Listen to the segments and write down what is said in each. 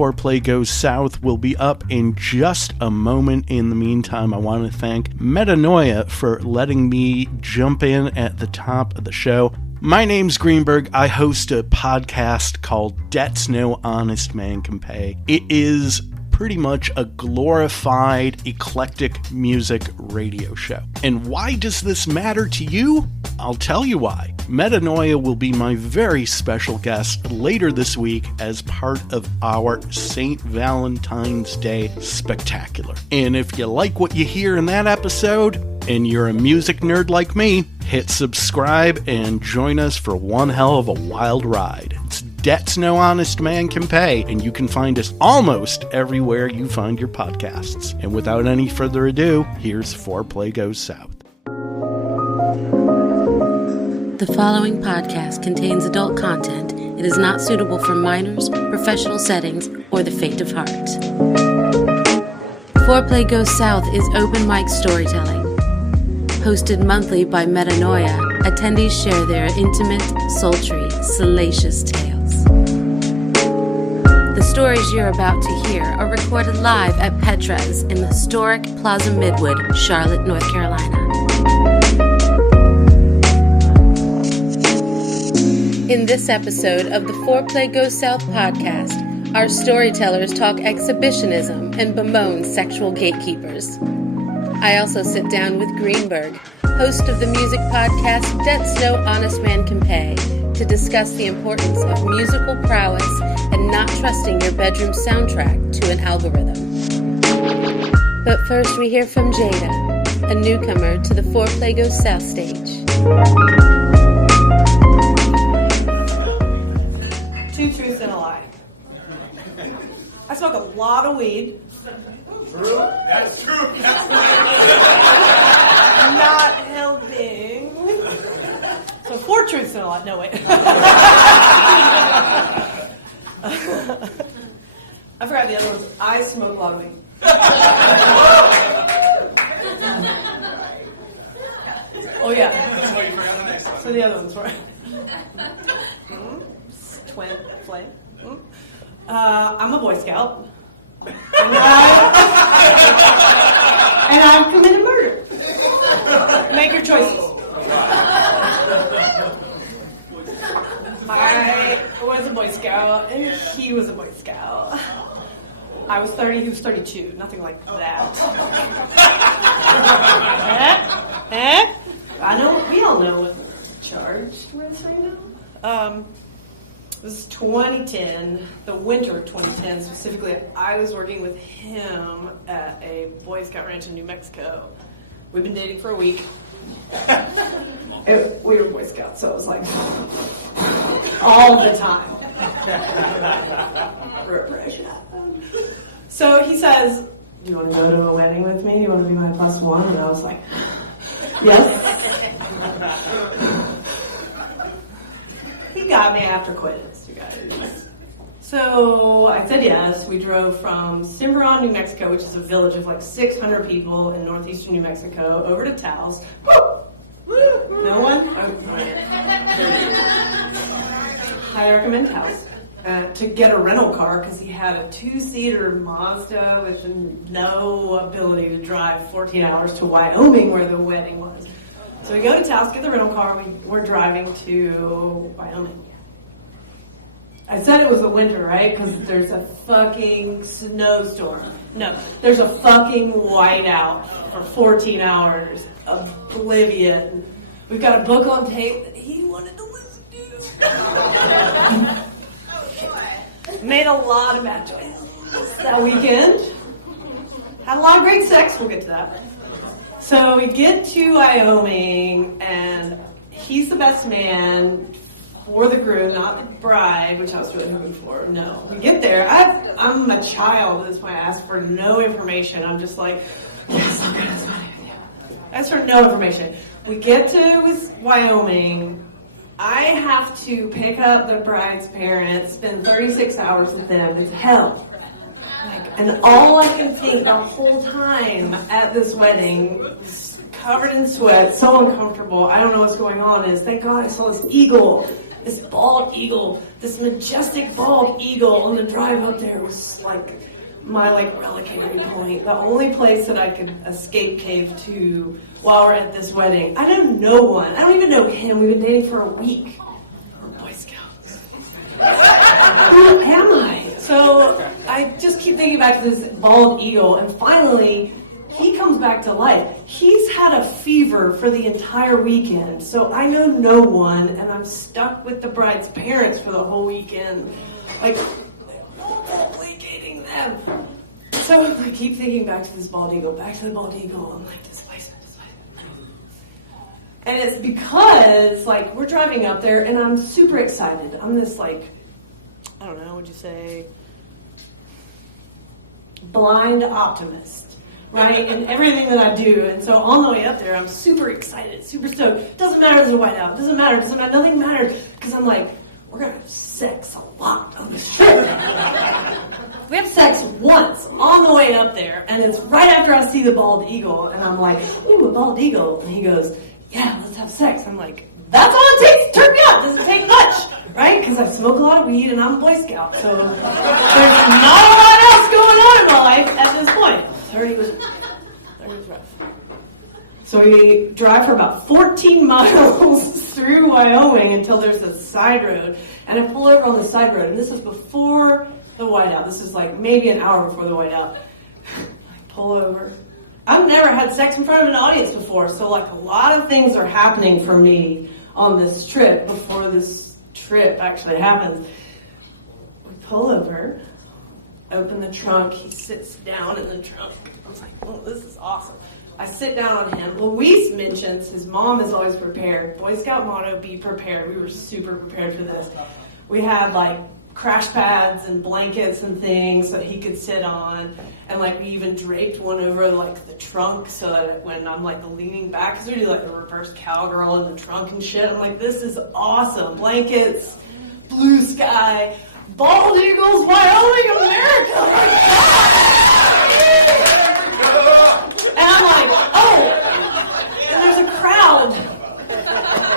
Foreplay Goes South will be up in just a moment. In the meantime, I want to thank Metanoia for letting me jump in at the top of the show. My name's Greenberg. I host a podcast called Debts No Honest Man Can Pay. It is pretty much a glorified, eclectic music radio show. And why does this matter to you? I'll tell you why. Metanoia will be my very special guest later this week as part of our St. Valentine's Day Spectacular. And if you like what you hear in that episode, and you're a music nerd like me, hit subscribe and join us for one hell of a wild ride. It's Debts No Honest Man Can Pay, and you can find us almost everywhere you find your podcasts. And without any further ado, here's Foreplay Goes South. The following podcast contains adult content. It is not suitable for minors, professional settings, or the faint of heart. Foreplay Goes South is open mic storytelling. Hosted monthly by Metanoia, attendees share their intimate, sultry, salacious tales. The stories you're about to hear are recorded live at Petra's in the historic Plaza Midwood, Charlotte, North Carolina. In this episode of the Foreplay Goes South podcast, our storytellers talk exhibitionism and bemoan sexual gatekeepers. I also sit down with Greenberg, host of the music podcast Debts No Honest Man Can Pay, to discuss the importance of musical prowess and not trusting your bedroom soundtrack to an algorithm. But first we hear from Jada, a newcomer to the Foreplay Goes South stage. 2 truths and a lie. I smoke a lot of weed. True? That's true. Not helping. So 4 truths and a lie. No, wait. I forgot the other ones. I smoke a lot of weed. Oh, yeah. So the other ones were twin flame. I'm a Boy Scout. And I've committed murder. Make your choices. I was a Boy Scout, and he was a Boy Scout. I was 30, he was 32. Nothing like that. I know, we all know what we're charged with right now. This is 2010, the winter of 2010 specifically. I was working with him at a Boy Scout ranch in New Mexico. We've been dating for a week. We were Boy Scouts, so it was like all the time. Repression. So he says, "Do you want to go to a wedding with me? Do you want to be my +1?" And I was like, "Yes." He got me after quittance, you guys. So I said yes. We drove from Cimarron, New Mexico, which is a village of like 600 people in northeastern New Mexico, over to Taos. No one? Highly recommend Taos. To get a rental car because he had a 2-seater Mazda with no ability to drive 14 hours to Wyoming where the wedding was. So we go to Taos, get the rental car, we're driving to Wyoming. I said it was the winter, right? Because there's a fucking snowstorm. No, there's a fucking whiteout for 14 hours, oblivion. We've got a book on tape that he wanted to listen to. Made a lot of bad choices that weekend. Had a lot of great sex, we'll get to that. So we get to Wyoming, and he's the best man for the groom, not the bride, which I was really hoping for. No. We get there. I'm a child at this point. I asked for no information. I'm just like, yes, I'm going to spend it with you. I asked for no information. We get to Wyoming. I have to pick up the bride's parents, spend 36 hours with them. It's hell. And all I can think the whole time at this wedding, covered in sweat, so uncomfortable, I don't know what's going on, is thank God I saw this eagle this bald eagle, this majestic bald eagle on the drive up there was like my relicatory point. The only place that I could escape cave to while we're at this wedding. I know no one. I don't even know him. We've been dating for a week. We're Boy Scouts. Who am I? So I just keep thinking back to this bald eagle, and finally he comes back to life. He's had a fever for the entire weekend, so I know no one, and I'm stuck with the bride's parents for the whole weekend, obligating them. So I keep thinking back to this bald eagle, back to the bald eagle. I'm like, displacement. And it's because, we're driving up there, and I'm super excited. I'm this, I don't know, what'd you say? Blind optimist, right? In everything that I do. And so on the way up there, I'm super excited, super stoked. Doesn't matter there's a whiteout. Doesn't matter. Nothing matters. Because I'm like, we're going to have sex a lot on this trip. We have sex once on the way up there, and it's right after I see the bald eagle, and I'm like, ooh, a bald eagle. And he goes, yeah, let's have sex. I'm like, that's all it takes to turn me on. Doesn't take much, right? Because I smoke a lot of weed and I'm a Boy Scout. So there's not a lot else going on in my life at this point. 30 was rough. So we drive for about 14 miles through Wyoming until there's a side road. And I pull over on the side road. And this is before the whiteout. This is maybe an hour before the whiteout. I pull over. I've never had sex in front of an audience before, so a lot of things are happening for me on this trip before this trip actually happens. We pull over, open the trunk, he sits down in the trunk. I was like, oh, this is awesome. I sit down on him. Luis mentions his mom is always prepared. Boy Scout motto, be prepared. We were super prepared for this. We had crash pads and blankets and things that he could sit on, and we even draped one over the trunk so that when I'm leaning back, because we do the reverse cowgirl in the trunk and shit, I'm like, this is awesome. Blankets, blue sky, bald eagles, Wyoming, America. Oh my God. And I'm like, oh, and there's a crowd.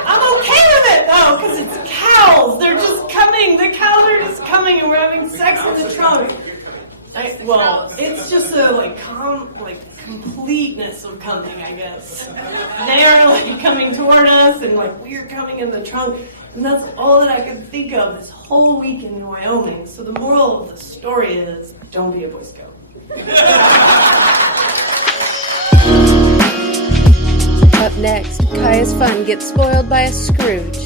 I'm okay with it though, because it's cows. They're just coming. The cows are just coming, and we're having sex in the trunk. It's just a completeness of coming, I guess. They are coming toward us, and we're coming in the trunk, and that's all that I could think of this whole weekend in Wyoming. So the moral of the story is, don't be a Boy Scout. Up next, Kaya's fun gets spoiled by a Scrooge.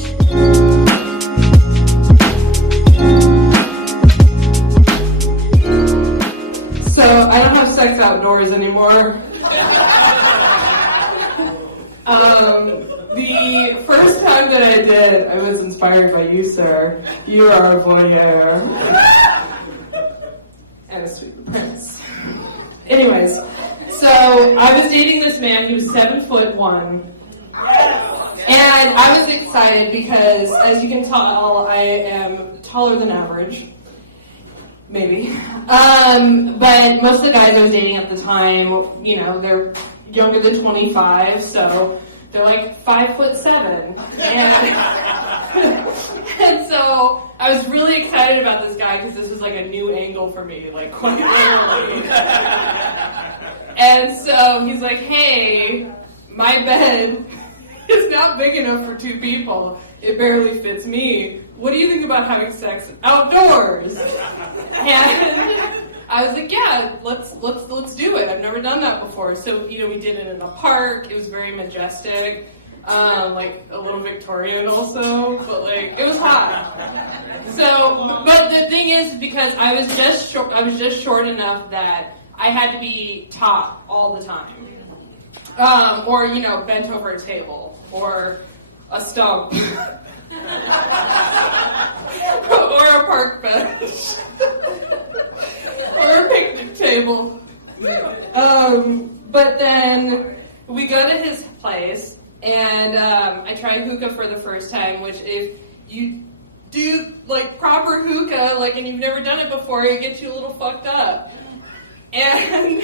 So I don't have sex outdoors anymore. The first time that I did, I was inspired by you, sir. You are a voyeur. And a sweet prince. Anyways, so I was dating this man. He was 7'1". And I was excited because, as you can tell, I am taller than average. Maybe. But most of the guys I was dating at the time, they're younger than 25, so they're 5'7". And so I was really excited about this guy because this was a new angle for me, quite literally. And so he's like, hey, my bed is not big enough for 2 people. It barely fits me. What do you think about having sex outdoors? And I was like, yeah, let's do it. I've never done that before. So, we did it in a park. It was very majestic, a little Victorian also, but it was hot. So, but the thing is, because I was just short enough that I had to be top all the time. Or, bent over a table, or a stump, or a park bench, or a picnic table. But then we go to his place, and I tried hookah for the first time, which if you do proper hookah, and you've never done it before, it gets you a little fucked up. And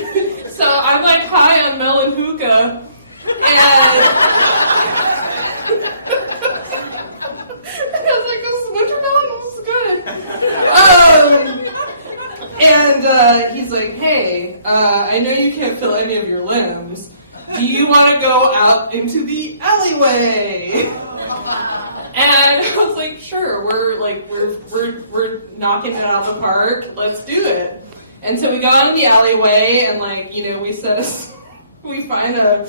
so I'm high on melon hookah, and it was And he's like, hey, I know you can't feel any of your limbs. Do you want to go out into the alleyway? And I was like, sure, we're knocking it out of the park. Let's do it. And so we go out in the alleyway, and we find a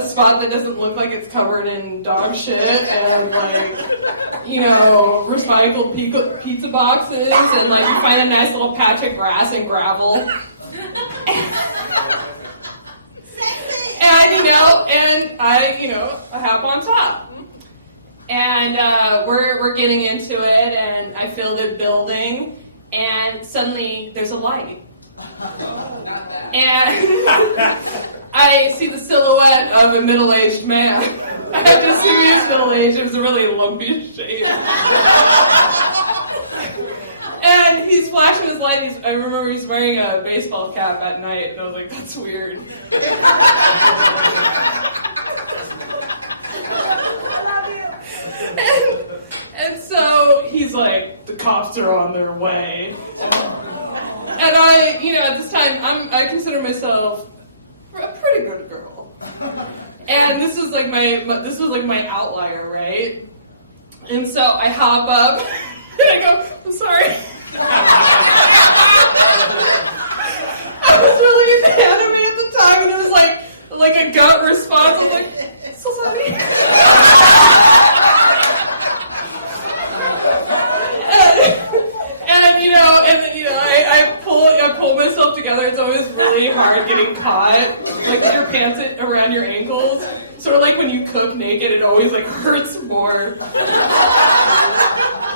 spot that doesn't look like it's covered in dog shit and recycled pizza boxes, and we find a nice little patch of grass and gravel. And I hop on top. And we're getting into it, and I feel it building, and suddenly there's a light. And I see the silhouette of a middle-aged man. I have to assume he was middle-aged. It was a really lumpy shape. And he's flashing his light. I remember he's wearing a baseball cap at night, and I was like, that's weird. And so he's like, the cops are on their way. And I, at this time, I consider myself a pretty good girl. And this was my outlier, right? And so I hop up and I go, I'm sorry. I was really into anime at the time, and it was like a gut response. I was like, so sorry. I pull myself together. It's always really hard getting caught, with your pants around your ankles. Sort of like when you cook naked, it always hurts more.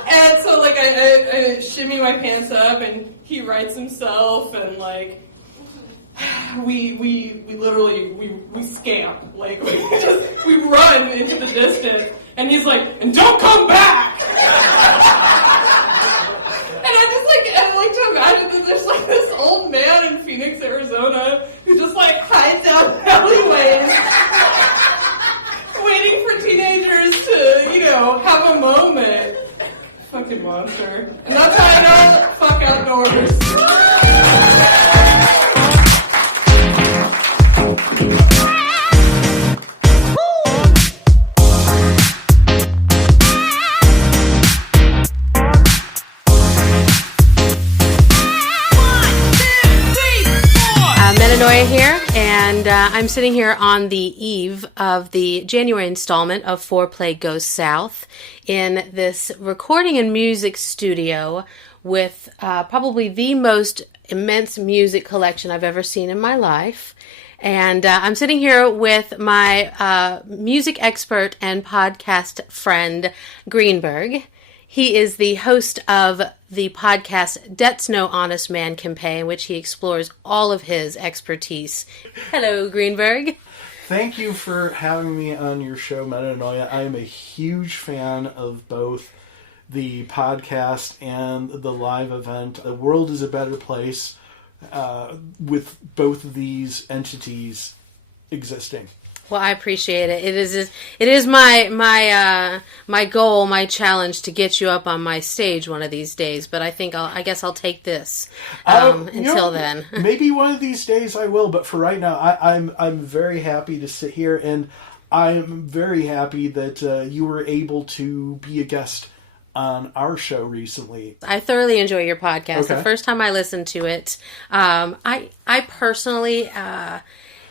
And so I shimmy my pants up, and he writes himself, and we literally scamp, we run into the distance, and he's like, and don't come back. I like to imagine that there's this old man in Phoenix, Arizona, who just hides out alleyways, waiting for teenagers to, have a moment. Fucking monster. And that's how I know, fuck outdoors. Metanoia here, and I'm sitting here on the eve of the January installment of Foreplay Goes South in this recording and music studio with probably the most immense music collection I've ever seen in my life. And I'm sitting here with my music expert and podcast friend, Greenberg. He is the host of the podcast Debt's No Honest Man Can Pay, in which he explores all of his expertise. Hello, Greenberg. Thank you for having me on your show, Metanoia. I am a huge fan of both the podcast and the live event. The world is a better place with both of these entities existing. Well, I appreciate it. It is my goal, my challenge to get you up on my stage one of these days. But I guess I'll take this until then. Maybe one of these days I will. But for right now, I'm very happy to sit here, and I'm very happy that you were able to be a guest on our show recently. I thoroughly enjoy your podcast. Okay. The first time I listened to it, I personally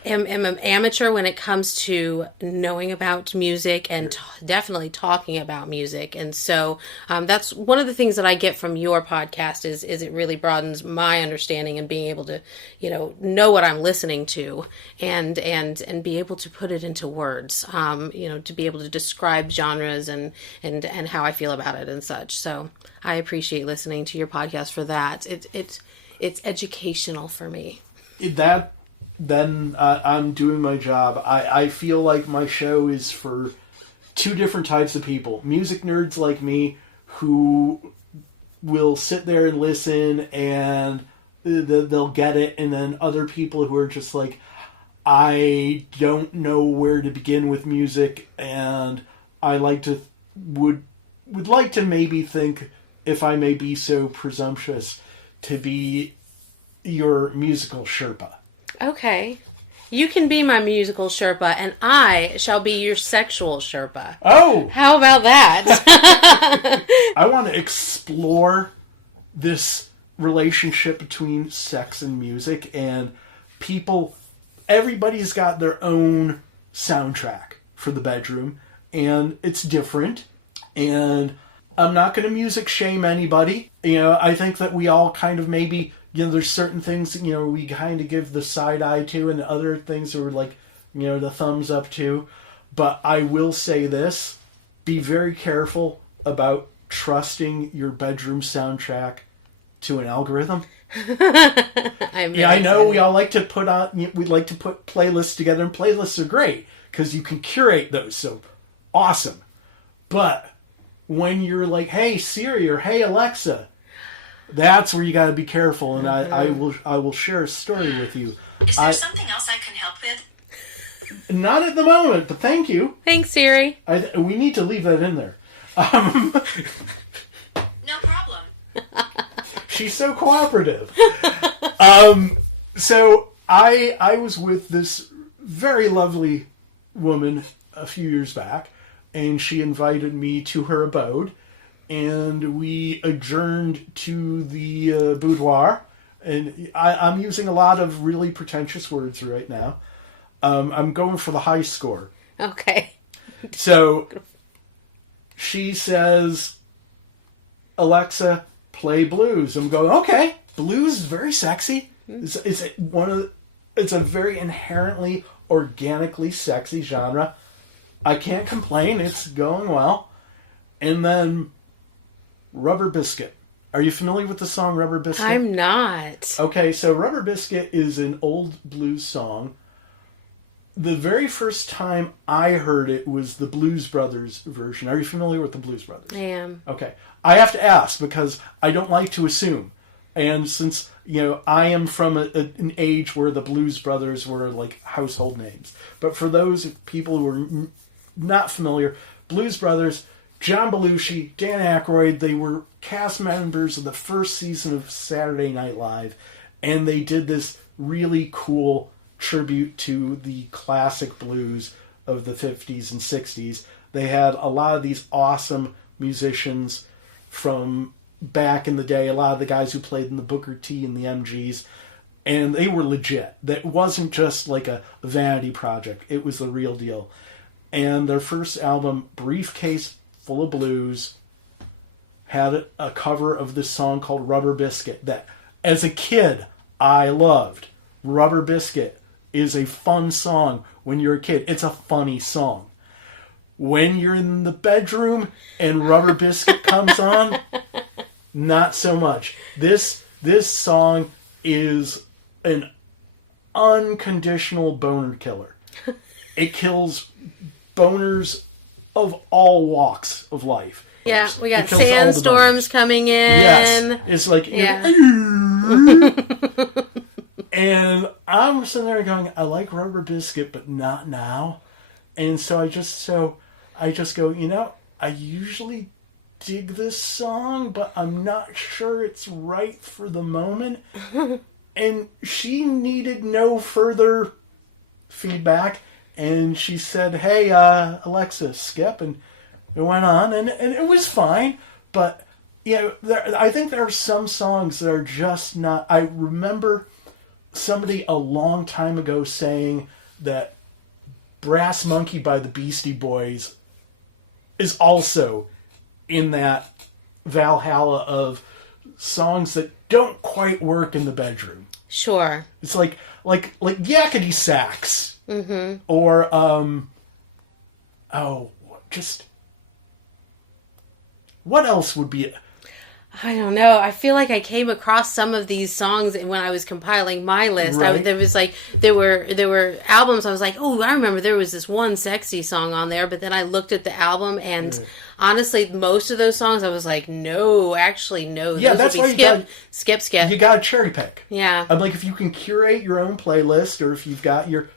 am an amateur when it comes to knowing about music and definitely talking about music. And so that's one of the things that I get from your podcast is it really broadens my understanding and being able to, know what I'm listening to and be able to put it into words, to be able to describe genres and how I feel about it and such. So I appreciate listening to your podcast for that. It's educational for me. Then I'm doing my job. I feel like my show is for two different types of people. Music nerds like me who will sit there and listen and they'll get it. And then other people who are just like, I don't know where to begin with music, and I would like to maybe think, if I may be so presumptuous, to be your musical Sherpa. Okay. You can be my musical Sherpa, and I shall be your sexual Sherpa. Oh! How about that? I want to explore this relationship between sex and music, and people, everybody's got their own soundtrack for the bedroom, and it's different, and I'm not going to music shame anybody. I think that we all kind of maybe, there's certain things, we kind of give the side eye to, and other things are like, the thumbs up to. But I will say this, be very careful about trusting your bedroom soundtrack to an algorithm. I know we all like to we'd like to put playlists together, and playlists are great because you can curate those, so awesome. But when you're like, hey Siri or hey Alexa, that's where you got to be careful. And I will share a story with you. Is there something else I can help with? Not at the moment, but thank you. Thanks, Siri. We need to leave that in there. No problem. She's so cooperative. So I was with this very lovely woman a few years back, and she invited me to her abode, and we adjourned to the boudoir. And I'm using a lot of really pretentious words right now. I'm going for the high score. Okay. So she says, Alexa, play blues. I'm going, okay, blues is very sexy. It's a very inherently, organically sexy genre. I can't complain. It's going well. And then Rubber Biscuit. Are you familiar with the song Rubber Biscuit? I'm not. Okay, so Rubber Biscuit is an old blues song. The very first time I heard it was the Blues Brothers version. Are you familiar with the Blues Brothers? I am. Okay. I have to ask because I don't like to assume. And since, I am from an age where the Blues Brothers were like household names. But for those people who are not familiar, Blues Brothers, John Belushi, Dan Aykroyd, they were cast members of the first season of Saturday Night Live. And they did this really cool tribute to the classic blues of the 50s and 60s. They had a lot of these awesome musicians from back in the day, a lot of the guys who played in the Booker T and the MGs, and they were legit. That wasn't just like a vanity project. It was the real deal. And their first album, Briefcase Full of Blues, had a cover of this song called Rubber Biscuit that, as a kid, I loved. Rubber Biscuit is a fun song when you're a kid. It's a funny song. When you're in the bedroom and Rubber Biscuit comes on, not so much. This song is an unconditional boner killer. It kills boners of all walks of life. Yeah, we got sandstorms coming in. Yes. It's like... Yeah. And I'm sitting there going, I like Rubber Biscuit, but not now. And so I just go, I usually dig this song, but I'm not sure it's right for the moment. And she needed no further feedback. And she said, hey, Alexa, skip. And it went on, and it was fine. But, I think there are some songs that are just not... I remember somebody a long time ago saying that Brass Monkey by the Beastie Boys is also in that Valhalla of songs that don't quite work in the bedroom. Sure. It's like yakety sax. Mm-hmm. Or, what else would be... I don't know. I feel like I came across some of these songs when I was compiling my list. Right. There were albums. I was like, oh, I remember there was this one sexy song on there. But then I looked at the album, and honestly, most of those songs, I was like, no, actually, no. Yeah, those that's would why be skip. You got to cherry pick. Yeah. I'm like, if you can curate your own playlist, or if you've got your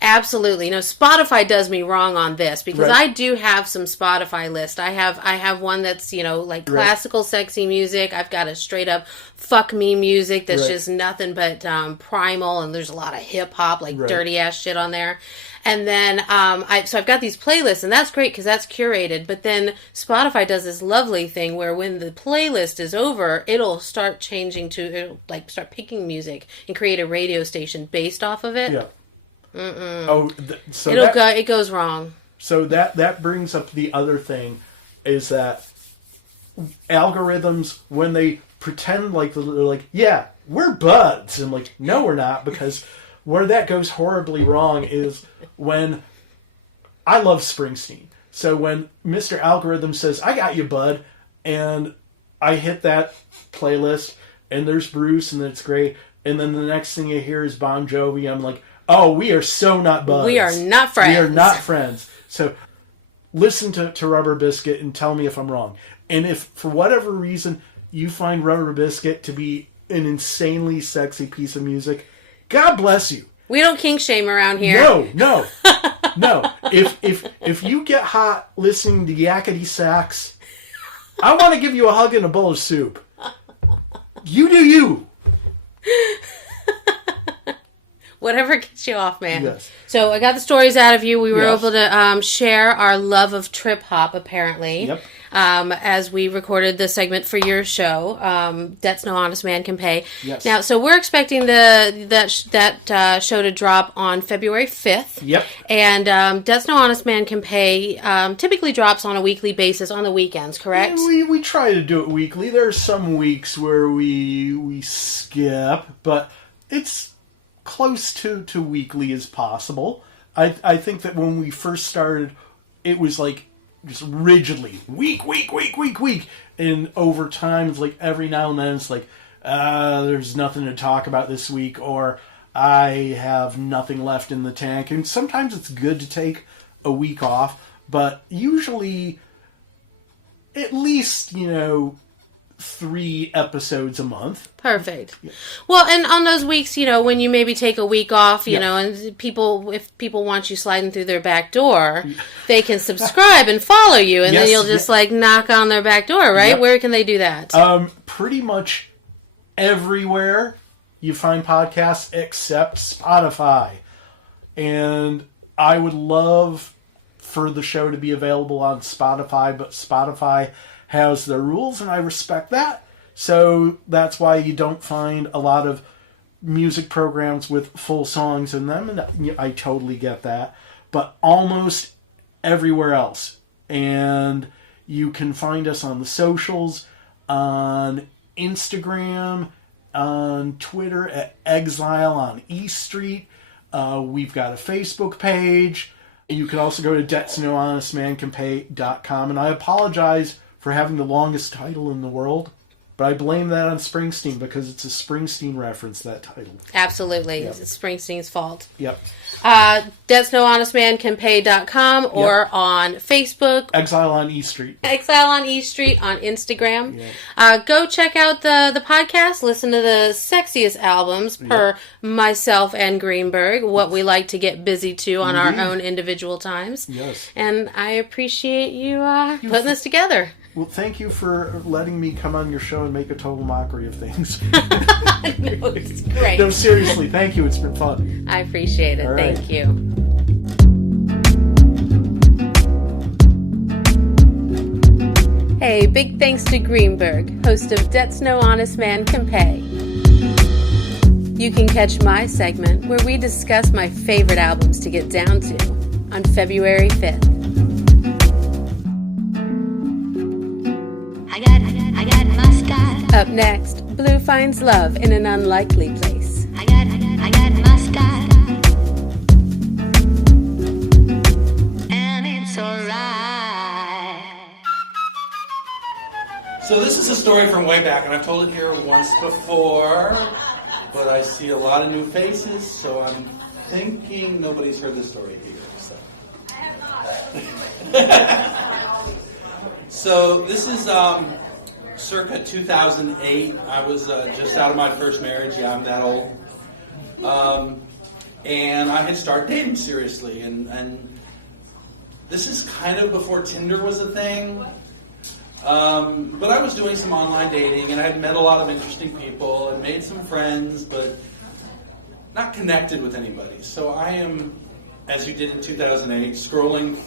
Absolutely. No, Spotify does me wrong on this because Right. I do have some Spotify list. I have one that's, like classical sexy music. I've got a straight up fuck me music that's Right. just nothing but primal, and there's a lot of hip hop, like Right. dirty ass shit on there. And then so I've got these playlists, and that's great because that's curated. But then Spotify does this lovely thing where when the playlist is over, it'll start changing to start picking music and create a radio station based off of it. Yeah. Oh, so It goes wrong. So that brings up the other thing, is that algorithms, when they pretend like they're like, yeah, we're buds, and like, no, we're not, because where that goes horribly wrong is when I love Springsteen. So when Mr. Algorithm says, I got you, bud, and I hit that playlist, and there's Bruce, and it's great, and then the next thing you hear is Bon Jovi, I'm like, oh, we are so not buds. We are not friends. We are not friends. So listen to Rubber Biscuit and tell me if I'm wrong. And if, for whatever reason, you find Rubber Biscuit to be an insanely sexy piece of music, God bless you. We don't kink shame around here. No. If you get hot listening to Yakety Sax, I want to give you a hug and a bowl of soup. You do you. Whatever gets you off, man. Yes. So I got the stories out of you. We were Yes. able to share our love of trip hop, apparently. Yep. As we recorded the segment for your show, Debts No Honest Man Can Pay. Yes. Now, so we're expecting that show to drop on February 5th. Yep. And Debts No Honest Man Can Pay typically drops on a weekly basis on the weekends, correct? We try to do it weekly. There are some weeks where we skip, but it's close to weekly as possible. I think that when we first started, it was like just rigidly week, and over time, it's like every now and then it's like there's nothing to talk about this week, or I have nothing left in the tank. And sometimes it's good to take a week off, but usually at least 3 episodes a month. Perfect. Yeah. Well, and on those weeks, when you maybe take a week off, and if people want you sliding through their back door, they can subscribe and follow you, and then you'll just knock on their back door, right? Yep. Where can they do that? Pretty much everywhere you find podcasts except Spotify. And I would love for the show to be available on Spotify, but Spotify has their rules, and I respect that. So that's why you don't find a lot of music programs with full songs in them, and I totally get that. But almost everywhere else. And you can find us on the socials, on Instagram, on Twitter at Exile on E Street. We've got a Facebook page. You can also go to debtsnohonestmancanpay.com. And I apologize for having the longest title in the world, but I blame that on Springsteen because it's a Springsteen reference, that title. Absolutely. Yep. It's Springsteen's fault. Yep. debtsnohonestmancanpay.com or on Facebook. Exile on E Street. Exile on E Street on Instagram. Yep. Go check out the podcast. Listen to the sexiest albums per myself and Greenberg, what we like to get busy to on our own individual times. Yes. And I appreciate you putting this together. Well, thank you for letting me come on your show and make a total mockery of things. No, it's great. No, seriously, thank you. It's been fun. I appreciate it. All right. Thank you. Hey, big thanks to Greenberg, host of Debts No Honest Man Can Pay. You can catch my segment where we discuss my favorite albums to get down to on February 5th. I got mustard. Up next, Blue finds love in an unlikely place. I got mustard. And it's alright. So this is a story from way back, and I've told it here once before, but I see a lot of new faces, so I'm thinking nobody's heard this story here. So this is circa 2008. I was just out of my first marriage. Yeah, I'm that old. And I had started dating seriously, and this is kind of before Tinder was a thing. But I was doing some online dating, and I had met a lot of interesting people and made some friends, but not connected with anybody. So I am, as you did in 2008, scrolling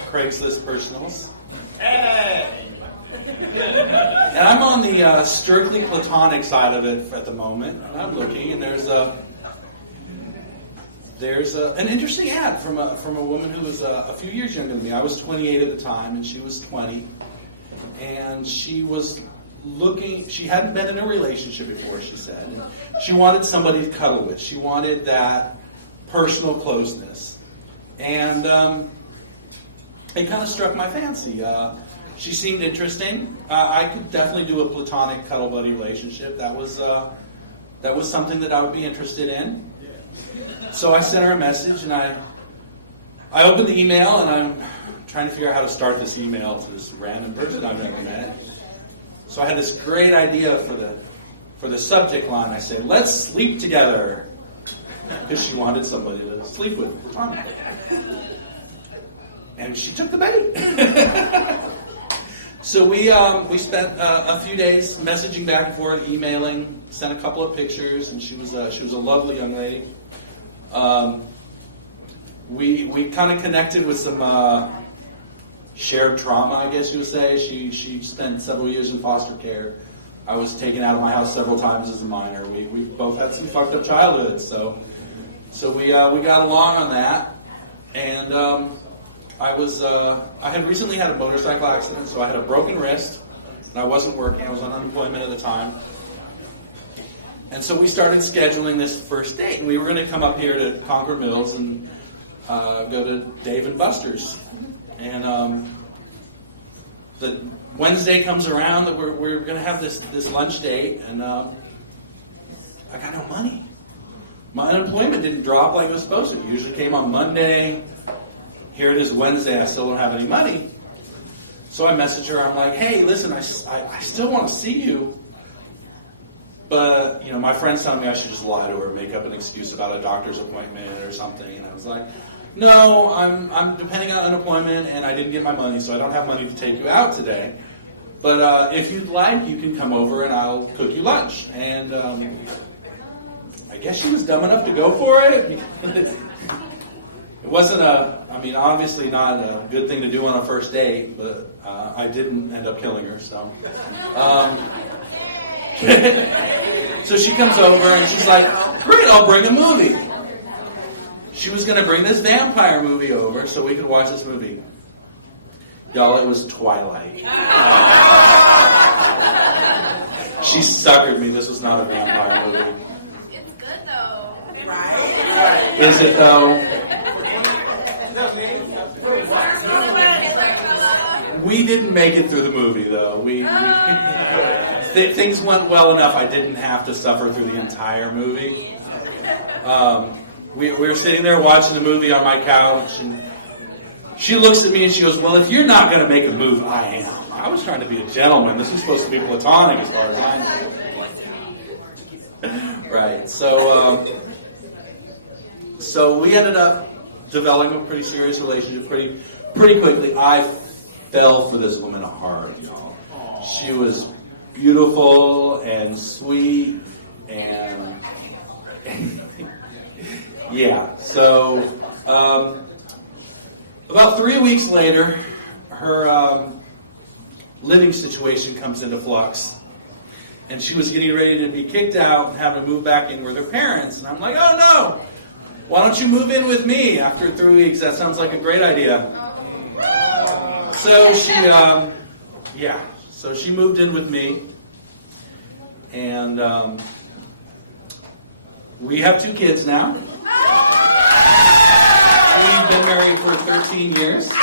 Craigslist personals. Hey! And I'm on the strictly platonic side of it at the moment, and I'm looking, and there's an interesting ad from a woman who was a few years younger than me. I was 28 at the time, and she was 20. And she was looking, she hadn't been in a relationship before, she said. And she wanted somebody to cuddle with. She wanted that personal closeness. And it kind of struck my fancy. She seemed interesting. I could definitely do a platonic cuddle buddy relationship. That was something that I would be interested in. So I sent her a message, and I opened the email, and I'm trying to figure out how to start this email to this random person I've never met. So I had this great idea for the subject line. I said, "Let's sleep together," because she wanted somebody to sleep with. And she took the bait. So we spent a few days messaging back and forth, emailing, sent a couple of pictures, and she was a lovely young lady. We kind of connected with some shared trauma, I guess you would say. She spent several years in foster care. I was taken out of my house several times as a minor. We both had some fucked up childhoods, so we got along on that. And I had recently had a motorcycle accident, so I had a broken wrist, and I wasn't working. I was on unemployment at the time. And so we started scheduling this first date, and we were going to come up here to Concord Mills and go to Dave & Buster's. And the Wednesday comes around that we're going to have this lunch date, and I got no money. My unemployment didn't drop like it was supposed to. It usually came on Monday. Here it is Wednesday. I still don't have any money. So I message her. I'm like, "Hey, listen, I still want to see you, but my friend's telling me I should just lie to her, make up an excuse about a doctor's appointment or something." And I was like, "No, I'm depending on unemployment, and I didn't get my money, so I don't have money to take you out today. But if you'd like, you can come over and I'll cook you lunch." And I guess she was dumb enough to go for it. It wasn't obviously not a good thing to do on a first date, but I didn't end up killing her, so. So she comes over and she's like, "Great, I'll bring a movie." She was going to bring this vampire movie over so we could watch this movie. Y'all, it was Twilight. She suckered me. This was not a vampire movie. It's good though. Right? Is it though? We didn't make it through the movie though. Things went well enough. I didn't have to suffer through the entire movie. We were sitting there watching the movie on my couch, and she looks at me and she goes, "Well, if you're not going to make a move, I am." I was trying to be a gentleman. This is supposed to be platonic as far as I know. Right. So we ended up developing a pretty serious relationship pretty quickly. I fell for this woman hard, y'all. She was beautiful and sweet and yeah. So about 3 weeks later, her living situation comes into flux, and she was getting ready to be kicked out and have to move back in with her parents. And I'm like, "Oh no! Why don't you move in with me after 3 weeks? That sounds like a great idea." So she moved in with me, and we have 2 kids now. We've been married for 13 years. No,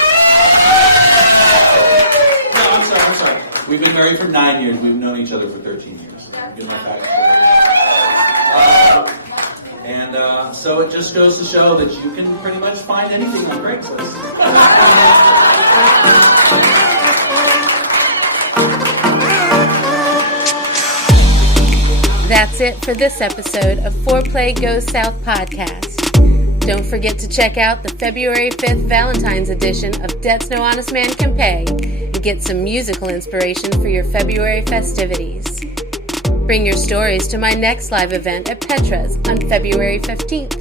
I'm sorry. We've been married for 9 years. We've known each other for 13 years. Get my facts straight. And so it just goes to show that you can pretty much find anything on Craigslist. That's it for this episode of Foreplay Goes South podcast. Don't forget to check out the February 5th Valentine's edition of Debts No Honest Man Can Pay and get some musical inspiration for your February festivities. Bring your stories to my next live event at Petra's on February 15th.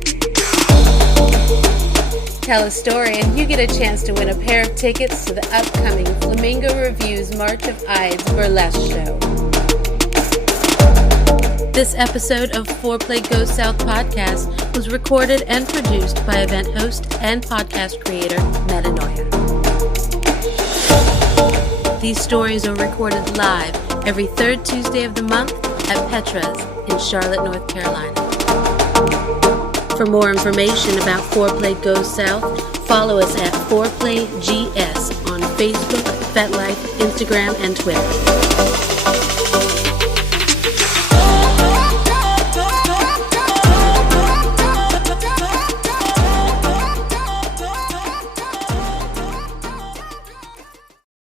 Tell a story and you get a chance to win a pair of tickets to the upcoming Flamingo Review's March of Ides burlesque show. This episode of Foreplay Goes South podcast was recorded and produced by event host and podcast creator Metanoia. These stories are recorded live every third Tuesday of the month at Petra's in Charlotte, North Carolina. For more information about Foreplay Goes South, follow us at ForePlayGS on Facebook, FetLife, Instagram, and Twitter.